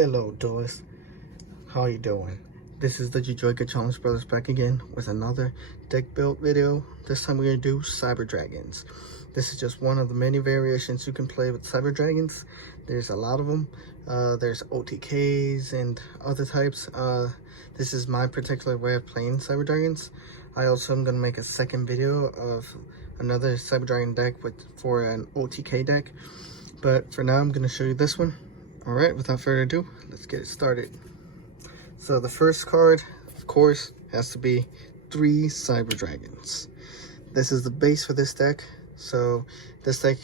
Hello duelists, how you doing? This is the yugioh Challenge Brothers back again with another deck build video. This time we're going to do Cyber Dragons. This is just one of the many variations you can play with Cyber Dragons. There's a lot of them. There's OTKs and other types. This is my particular way of playing Cyber Dragons. I also am going to make a second video of another Cyber Dragon deck for an OTK deck. But for now I'm going to show you this one. Alright, without further ado, let's get it started. So the first card, of course, has to be 3 Cyber Dragons. This is the base for this deck. So this deck,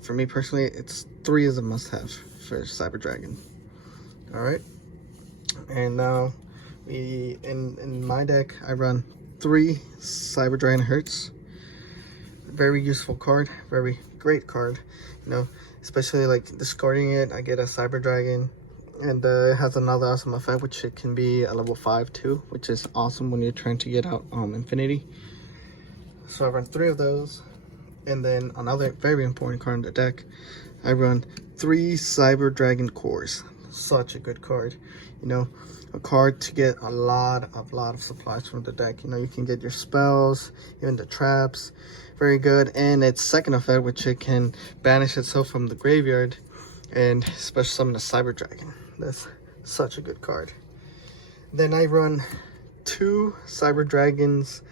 for me personally, it's 3 is a must-have for Cyber Dragon. Alright, and now in my deck, I run 3 Cyber Dragon Hertz. Very useful card, very great card, you know, especially like discarding it, I get a Cyber Dragon, and it has another awesome effect, which it can be a level 5 too, which is awesome when you're trying to get out Infinity. So I run 3 of those, and then another very important card in the deck, I run 3 Cyber Dragon Cores. Such a good card, you know, a card to get a lot of supplies from the deck. You know, you can get your spells, even the traps. Very good. And its second effect, which it can banish itself from the graveyard and special summon the Cyber Dragon. That's such a good card. Then I run 2 Cyber Dragons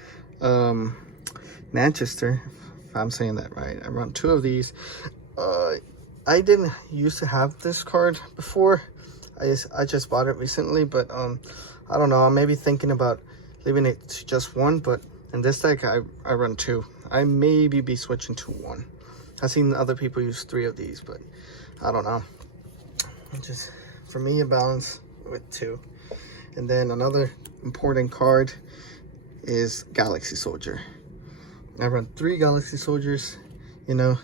Manchester, if I'm saying that right. I run 2 of these. I didn't used to have this card before. I just bought it recently, but I don't know, I'm maybe thinking about leaving it to just 1, but in this deck I run 2. I maybe be switching to 1. I've seen other people use 3 of these, but I don't know. Just for me, a balance with 2. And then another important card is Galaxy Soldier. I run 3 Galaxy Soldiers, you know,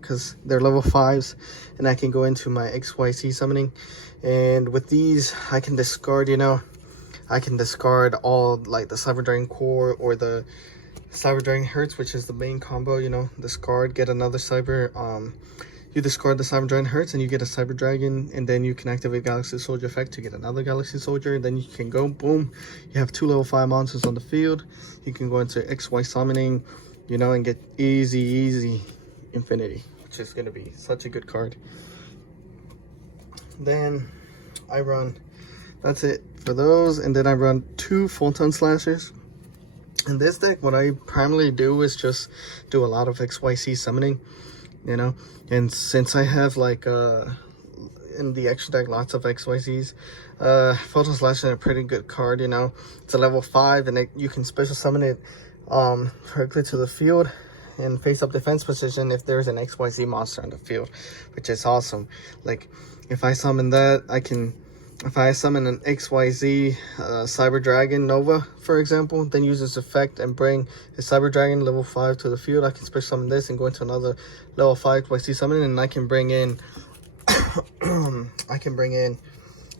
because they're level 5s, and I can go into my XYZ summoning. And with these, I can discard, you know, I can discard all like the Cyber Dragon Core or the Cyber Dragon Hertz, which is the main combo, you know, discard, get another Cyber, you discard the Cyber Dragon Hertz and you get a Cyber Dragon, and then you can activate Galaxy Soldier effect to get another Galaxy Soldier, and then you can go, boom, you have 2 level 5 monsters on the field. You can go into XY summoning, you know, and get easy Infinity, which is going to be such a good card. Then I run, that's it for those, and then I run 2 Photon Slashers. In this deck, what I primarily do is just do a lot of XYZ summoning, you know, and since I have like in the extra deck lots of XYZs, Photon Slasher is a pretty good card, you know. It's a level 5, and you can special summon it directly to the field in face-up defense position if there's an XYZ monster on the field, which is awesome. Like, if I summon that, if I summon an XYZ Cyber Dragon Nova, for example, then use this effect and bring the Cyber Dragon level 5 to the field, I can special summon this and go into another level 5 XYZ summon, and I can bring in I can bring in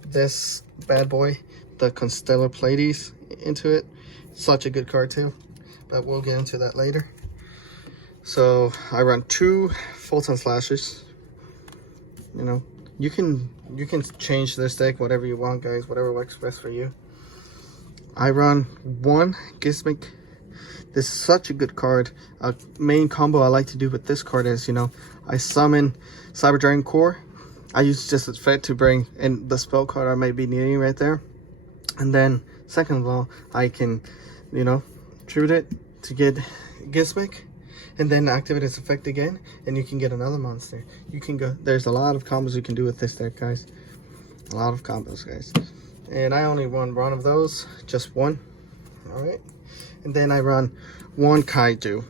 this bad boy, the Constellar Pleiades, into it. Such a good card too, but we'll get into that later. So I run 2 Photon Slashers. You know, you can change this deck whatever you want, guys, whatever works best for you. I run 1 Gizmic. This is such a good card. A main combo I like to do with this card is, you know, I summon Cyber Dragon Core. I use just its effect to bring in the spell card I might be needing right there. And then second of all, I can, you know, tribute it to get Gizmic, and then activate its effect again, and you can get another monster. You can go, there's a lot of combos you can do with this deck, guys. A lot of combos, guys. And I only run one of those, just 1. Alright. And then I run 1 Kaiju.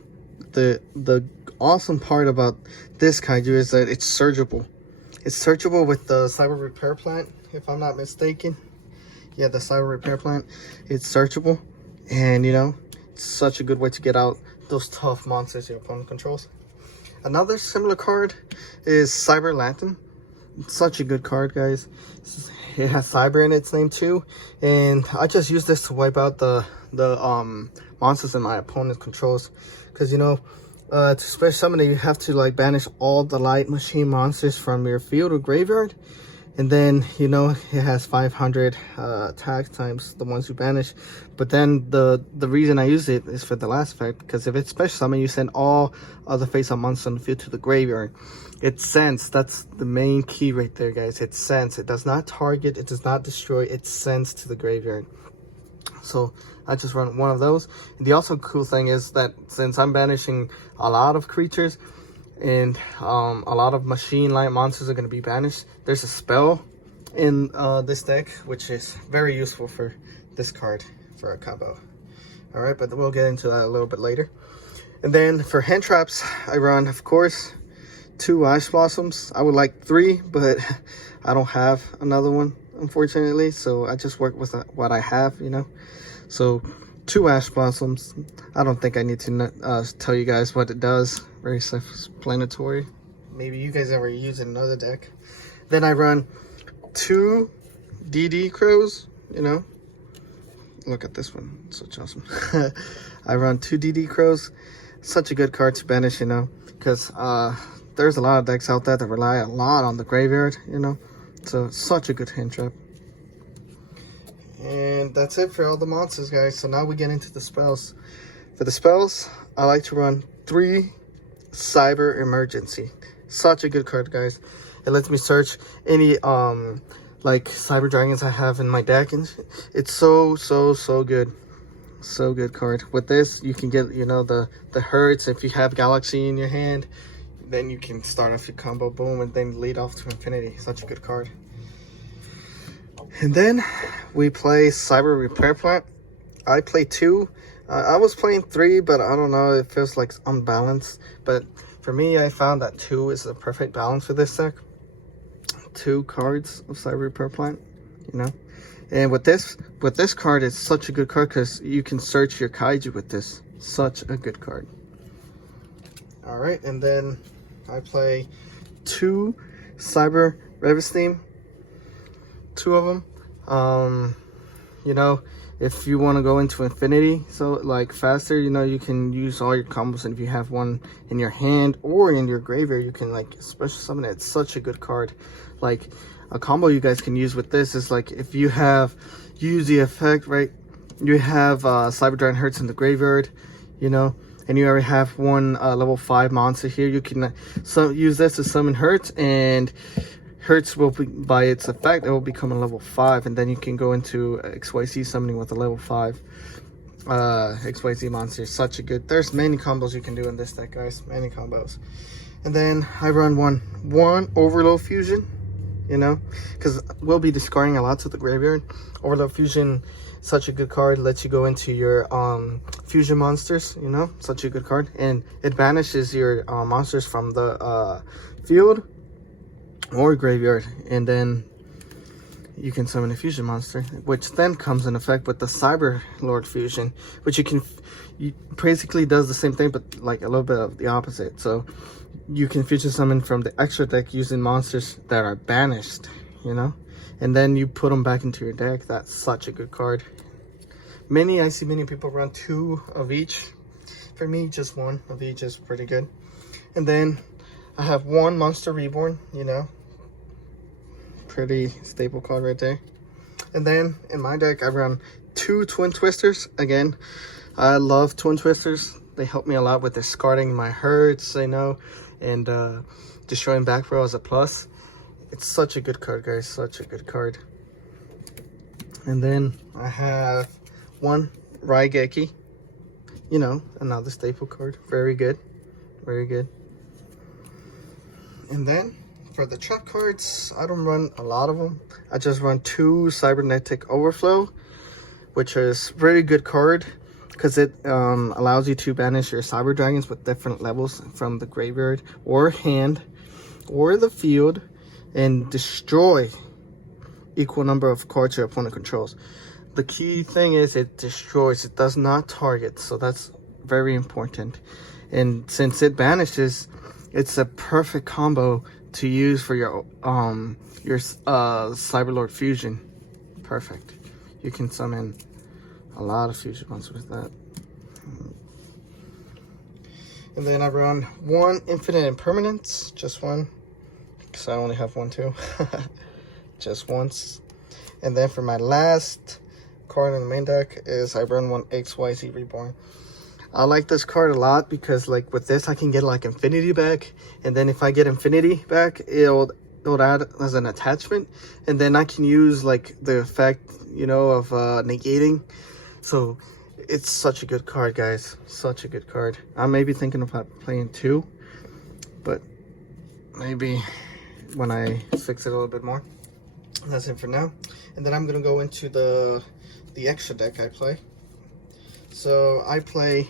The awesome part about this Kaiju is that it's searchable. It's searchable with the Cyber Repair Plant, if I'm not mistaken. Yeah, the Cyber Repair Plant. It's searchable. And, you know, it's such a good way to get out those tough monsters your opponent controls. Another similar card is Cyber Lantern. It's such a good card, guys. It has Cyber in its name too, and I just use this to wipe out the monsters in my opponent's controls, because, you know, to special summon it, you have to like banish all the light machine monsters from your field or graveyard, And then, you know, it has 500 attack times the ones you banish. But then the reason I use it is for the last effect, because if it's special summon, you send all other face-up monsters on the field to the graveyard. It sends. That's the main key right there, guys. It sends. It does not target. It does not destroy. It sends to the graveyard. So I just run one of those. And the also cool thing is that since I'm banishing a lot of creatures, and a lot of machine-like monsters are going to be banished, there's a spell in this deck which is very useful for this card for a combo. All right, but we'll get into that a little bit later. And then for hand traps, I run, of course, 2 Ash Blossoms. I would like 3, but I don't have another one, unfortunately, so I just work with what I have, you know. So 2 Ash Blossoms. I don't think I need to tell you guys what it does. Very self-explanatory. Maybe you guys ever use another deck. Then I run 2 DD Crows, you know. Look at this one, such awesome. I run 2 DD Crows. Such a good card to banish, you know, because there's a lot of decks out there that rely a lot on the graveyard, you know. So it's such a good hand trap. And that's it for all the monsters, guys. So now we get into the spells. For the spells, I like to run 3 Cyber Emergency. Such a good card, guys. It lets me search any like cyber dragons I have in my deck, and it's so good. So good card. With this, you can get, you know, the hurts. If you have Galaxy in your hand, then you can start off your combo, boom, and then lead off to infinity. Such a good card. And then we play Cyber Repair Plant. I play 2. I was playing 3, but I don't know, it feels like unbalanced. But for me, I found that 2 is the perfect balance for this deck. 2 cards of Cyber Repair Plant, you know. And with this card, it's such a good card because you can search your Kaiju with this. Such a good card. All right, and then I play 2 Cyber Revesteam. 2 of them. You know, if you want to go into infinity, so like faster, you know, you can use all your combos, and if you have one in your hand or in your graveyard, you can like special summon it. It's such a good card. Like a combo you guys can use with this is like, if you have use the effect, right, you have Cyber Dragon Hurts in the graveyard, you know, and you already have one level 5 monster here, you can use this to summon Hurts, and Hurts will be, by its effect, it will become a level 5, and then you can go into XYZ summoning with a level 5 XYZ monster. Such a good, there's many combos you can do in this deck, guys, many combos. And then I run one Overload Fusion, you know, because we'll be discarding a lot to the graveyard. Overload Fusion, such a good card, lets you go into your fusion monsters, you know, such a good card. And it banishes your monsters from the field or graveyard, and then you can summon a fusion monster, which then comes in effect with the Cyber Lord Fusion, which you basically does the same thing, but like a little bit of the opposite. So you can fusion summon from the extra deck using monsters that are banished, you know, and then you put them back into your deck. That's such a good card. I see many people run 2 of each. For me, just 1 of each is pretty good. And then I have 1 Monster Reborn, you know, pretty staple card right there. And then in my deck, I run 2 Twin Twisters. Again, I love Twin Twisters. They help me a lot with discarding my Hurts, you know, and destroying back row as a plus. It's such a good card, guys, such a good card. And then I have 1 Raigeki, you know, another staple card. Very good, very good. And then for the trap cards, I don't run a lot of them. I just run 2 Cybernetic Overflow, which is a very good card because it allows you to banish your Cyber Dragons with different levels from the graveyard or hand or the field, and destroy equal number of cards your opponent controls. The key thing is it destroys, it does not target, so that's very important. And since it banishes, it's a perfect combo to use for your Cyberlord Fusion. Perfect. You can summon a lot of fusion monsters with that. And then I run 1 Infinite Impermanence, just 1, because I only have 1 too. just once. And then for my last card in the main deck is I run one XYZ Reborn. I like this card a lot because like with this I can get like Infinity back, and then if I get Infinity back, it'll add as an attachment, and then I can use like the effect, you know, of negating. So it's such a good card, guys. Such a good card. I may be thinking about playing 2, but maybe when I fix it a little bit more. That's it for now. And then I'm gonna go into the extra deck I play. So I play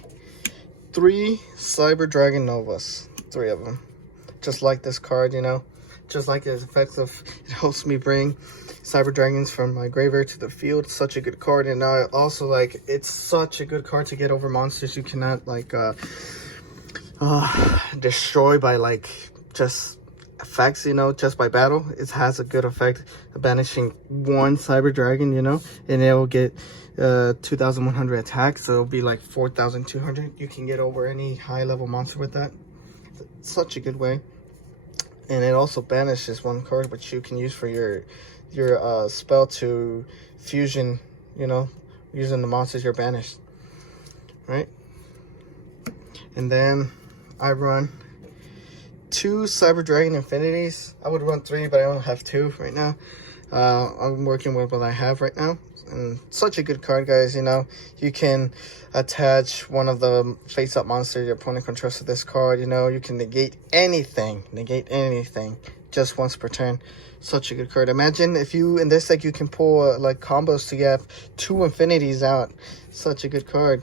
3 Cyber Dragon Novas, 3 of them. Just like this card, you know, just like its effects of it helps me bring Cyber Dragons from my graveyard to the field. It's such a good card. And I also like, it's such a good card to get over monsters you cannot like destroy by like just effects, you know, just by battle. It has a good effect of banishing 1 Cyber Dragon, you know, and it will get 2,100 attacks, so it'll be like 4,200. You can get over any high level monster with that. It's such a good way. And it also banishes 1 card which you can use for your spell to fusion, you know, using the monsters you're banished, right? And then I run 2 Cyber Dragon Infinities. I would run 3, but I only have 2 right now. I'm working with what I have right now. And such a good card, guys. You know, you can attach one of the face-up monsters your opponent controls to this card. You know, you can negate anything just once per turn. Such a good card. Imagine if you, in this deck, you can pull like combos to get 2 Infinities out. Such a good card.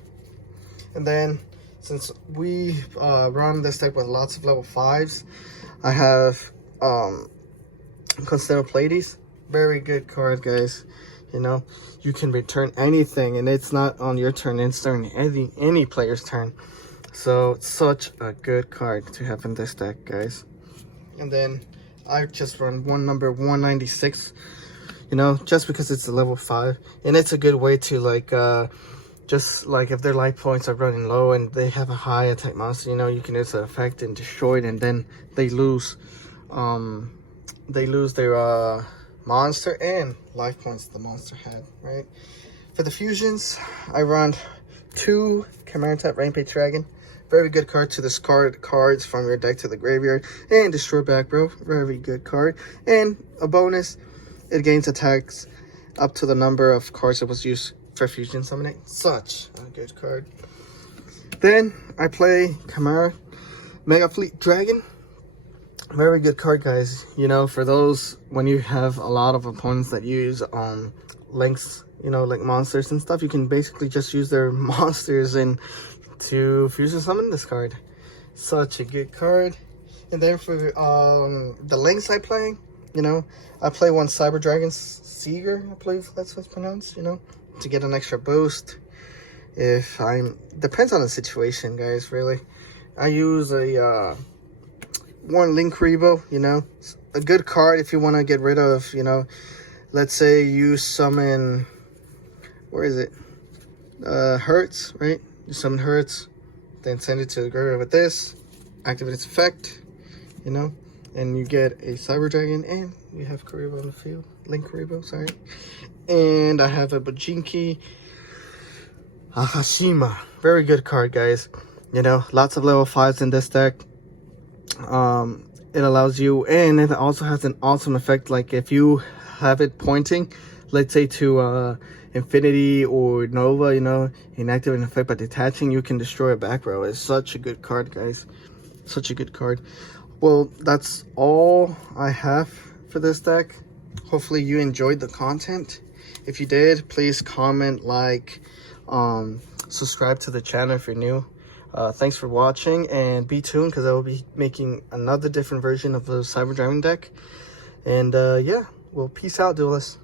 And then, since we run this deck with lots of level 5s, I have Constellar Pleiades. Very good card, guys. You know, you can return anything, and it's not on your turn, it's during any player's turn. So it's such a good card to have in this deck, guys. And then I just run one number 196, you know, just because it's a level 5, and it's a good way to like just like if their life points are running low and they have a high attack monster, you know, you can use the effect and destroy it, and then they lose their monster and life points the monster had, right? For the fusions, I run 2 Chimera Type Rampage Dragon. Very good card to discard cards from your deck to the graveyard and destroy back row. Very good card. And a bonus, it gains attacks up to the number of cards that was used for fusion summoning. Such a good card. Then I play Chimera Mega Fleet Dragon. Very good card, guys. You know, for those when you have a lot of opponents that use links, you know, like monsters and stuff, you can basically just use their monsters and to fusion summon this card. Such a good card. And then for the links I play, you know, I play 1 Cyber Dragon Seeger, I believe that's what's pronounced, you know, to get an extra boost. If depends on the situation, guys, really. I use a 1 Link Rebo, you know, a good card if you want to get rid of, you know, let's say you summon, where is it? Hertz, right? You summon Hertz, then send it to the graveyard with this, activate its effect, you know, and you get a Cyber Dragon, and we have Karibo on the field, Link Karibo, sorry. And I have a Bujinki Hashima. Very good card, guys. You know, lots of level 5s in this deck. It allows you, and it also has an awesome effect, like if you have it pointing, let's say to Infinity or Nova, you know, inactivate an effect by detaching, you can destroy a back row. It's such a good card, guys. Such a good card. Well, that's all I have for this deck. Hopefully you enjoyed the content. If you did, please comment, like, subscribe to the channel if you're new. Thanks for watching, and be tuned because I will be making another different version of the Cyber Dragon deck. And yeah, well, peace out, duelists.